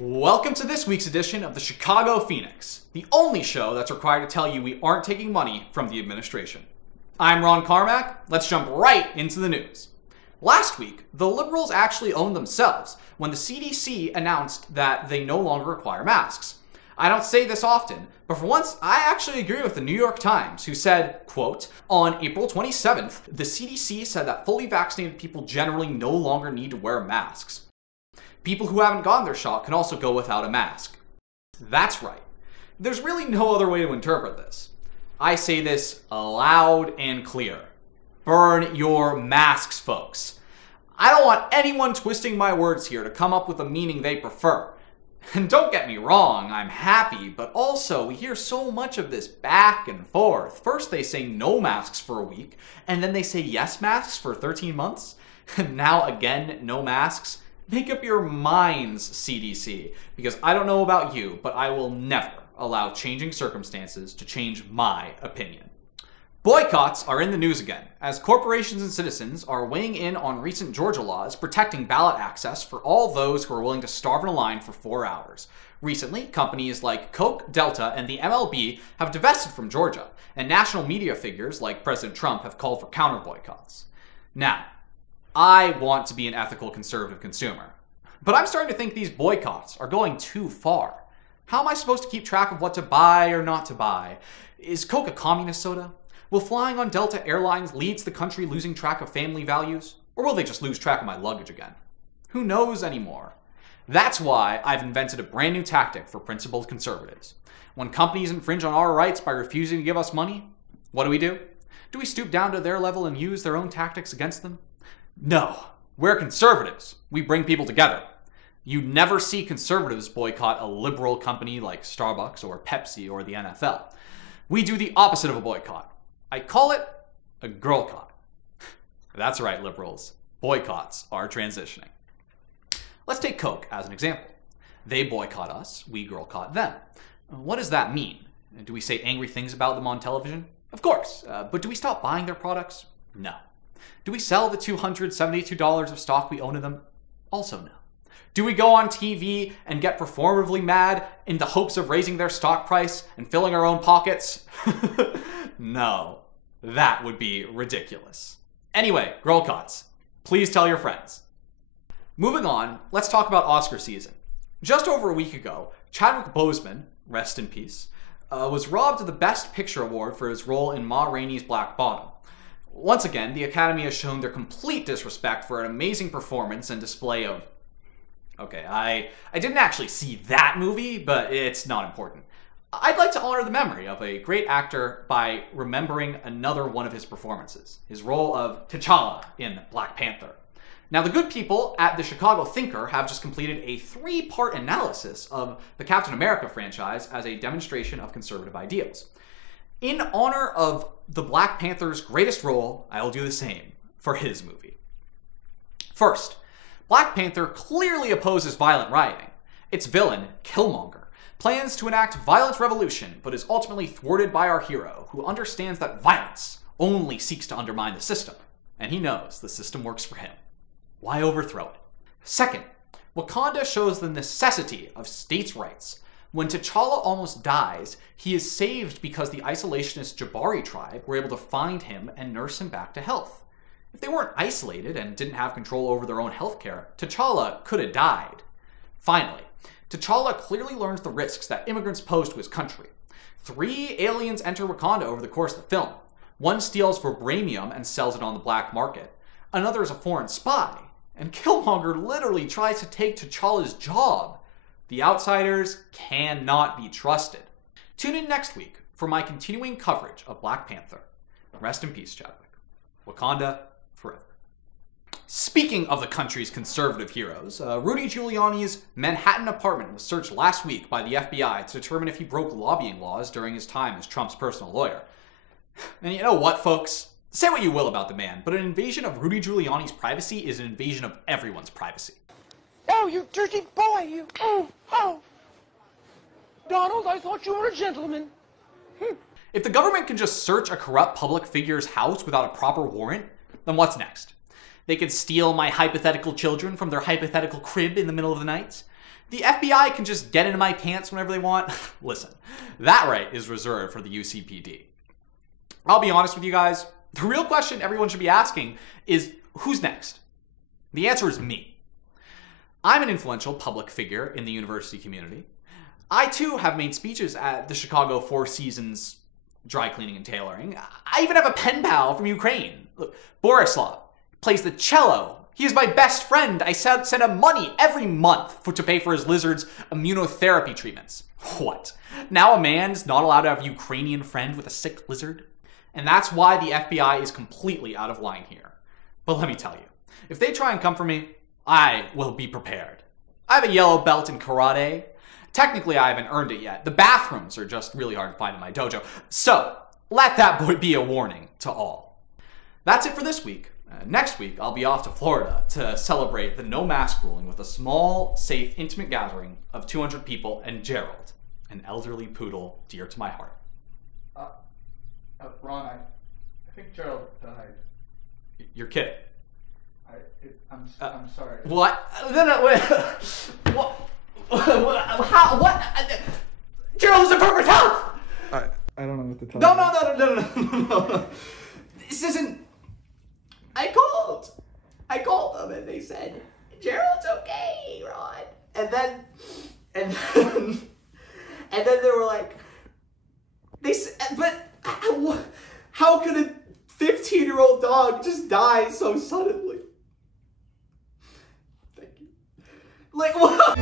Welcome to this week's edition of the Chicago Phoenix, the only show that's required to tell you we aren't taking money from the administration. I'm Ron Carmack. Let's jump right into the news. Last week, the liberals actually owned themselves when the CDC announced that they no longer require masks. I don't say this often, but for once, I actually agree with the New York Times, who said, quote, on April 27th, the CDC said that fully vaccinated people generally no longer need to wear masks. People who haven't gotten their shot can also go without a mask. That's right. There's really no other way to interpret this. I say this loud and clear. Burn your masks, folks. I don't want anyone twisting my words here to come up with a meaning they prefer. And don't get me wrong, I'm happy, but also we hear so much of this back and forth. First they say no masks for a week, and then they say yes masks for 13 months. And now again, no masks. Make up your minds, CDC, because I don't know about you, but I will never allow changing circumstances to change my opinion. Boycotts are in the news again, as corporations and citizens are weighing in on recent Georgia laws protecting ballot access for all those who are willing to starve in a line for 4 hours. Recently, companies like Coke, Delta, and the MLB have divested from Georgia, and national media figures like President Trump have called for counter boycotts. Now, I want to be an ethical conservative consumer, but I'm starting to think these boycotts are going too far. How am I supposed to keep track of what to buy or not to buy? Is Coke a communist soda? Will flying on Delta Airlines lead to the country losing track of family values? Or will they just lose track of my luggage again? Who knows anymore? That's why I've invented a brand new tactic for principled conservatives. When companies infringe on our rights by refusing to give us money, what do? Do we stoop down to their level and use their own tactics against them? No, we're conservatives. We bring people together. You never see conservatives boycott a liberal company like Starbucks or Pepsi or the NFL. We do the opposite of a boycott. I call it a girlcott. That's right, liberals. Boycotts are transitioning. Let's take Coke as an example. They boycott us, we girlcott them. What does that mean? Do we say angry things about them on television? Of course, but do we stop buying their products? No. Do we sell the $272 of stock we own in them? Also no. Do we go on TV and get performatively mad in the hopes of raising their stock price and filling our own pockets? No, that would be ridiculous. Anyway, girlcotts, please tell your friends. Moving on, let's talk about Oscar season. Just over a week ago, Chadwick Boseman, rest in peace, was robbed of the Best Picture award for his role in Ma Rainey's Black Bottom. Once again, the Academy has shown their complete disrespect for an amazing performance and display of... Okay, I didn't actually see that movie, but it's not important. I'd like to honor the memory of a great actor by remembering another one of his performances, his role of T'Challa in Black Panther. Now, the good people at the Chicago Thinker have just completed a 3-part analysis of the Captain America franchise as a demonstration of conservative ideals. In honor of the Black Panther's greatest role, I'll do the same for his movie. First, Black Panther clearly opposes violent rioting. Its villain, Killmonger, plans to enact violent revolution, but is ultimately thwarted by our hero, who understands that violence only seeks to undermine the system, and he knows the system works for him. Why overthrow it? Second, Wakanda shows the necessity of states' rights. When T'Challa almost dies, he is saved because the isolationist Jabari tribe were able to find him and nurse him back to health. If they weren't isolated and didn't have control over their own healthcare, T'Challa could have died. Finally, T'Challa clearly learns the risks that immigrants pose to his country. 3 aliens enter Wakanda over the course of the film. One steals vibranium and sells it on the black market. Another is a foreign spy. And Killmonger literally tries to take T'Challa's job. The outsiders cannot be trusted. Tune in next week for my continuing coverage of Black Panther. Rest in peace, Chadwick. Wakanda forever. Speaking of the country's conservative heroes, Rudy Giuliani's Manhattan apartment was searched last week by the FBI to determine if he broke lobbying laws during his time as Trump's personal lawyer. And you know what, folks? Say what you will about the man, but an invasion of Rudy Giuliani's privacy is an invasion of everyone's privacy. Oh, you dirty boy, you... Oh. Donald, I thought you were a gentleman. If the government can just search a corrupt public figure's house without a proper warrant, then what's next? They could steal my hypothetical children from their hypothetical crib in the middle of the night? The FBI can just get into my pants whenever they want. Listen, that right is reserved for the UCPD. I'll be honest with you guys. The real question everyone should be asking is, who's next? The answer is me. I'm an influential public figure in the university community. I too have made speeches at the Chicago Four Seasons dry cleaning and tailoring. I even have a pen pal from Ukraine. Look, Borislav plays the cello. He is my best friend. I send him money every month to pay for his lizard's immunotherapy treatments. What? Now a man's not allowed to have a Ukrainian friend with a sick lizard? And that's why the FBI is completely out of line here. But let me tell you, if they try and come for me, I will be prepared. I have a yellow belt in karate. Technically, I haven't earned it yet. The bathrooms are just really hard to find in my dojo. So, let that be a warning to all. That's it for this week. Next week, I'll be off to Florida to celebrate the no mask ruling with a small, safe, intimate gathering of 200 people and Gerald, an elderly poodle dear to my heart. Ron, I think Gerald died. You're kidding. I'm sorry. What? No, wait. What? How? What? Gerald is in perfect health! I don't know what to tell you. No. This isn't... I called them and they said, Gerald's okay, Ron. And then they were like, they said, but how could a 15-year-old dog just die so suddenly? Thank you. Like, what?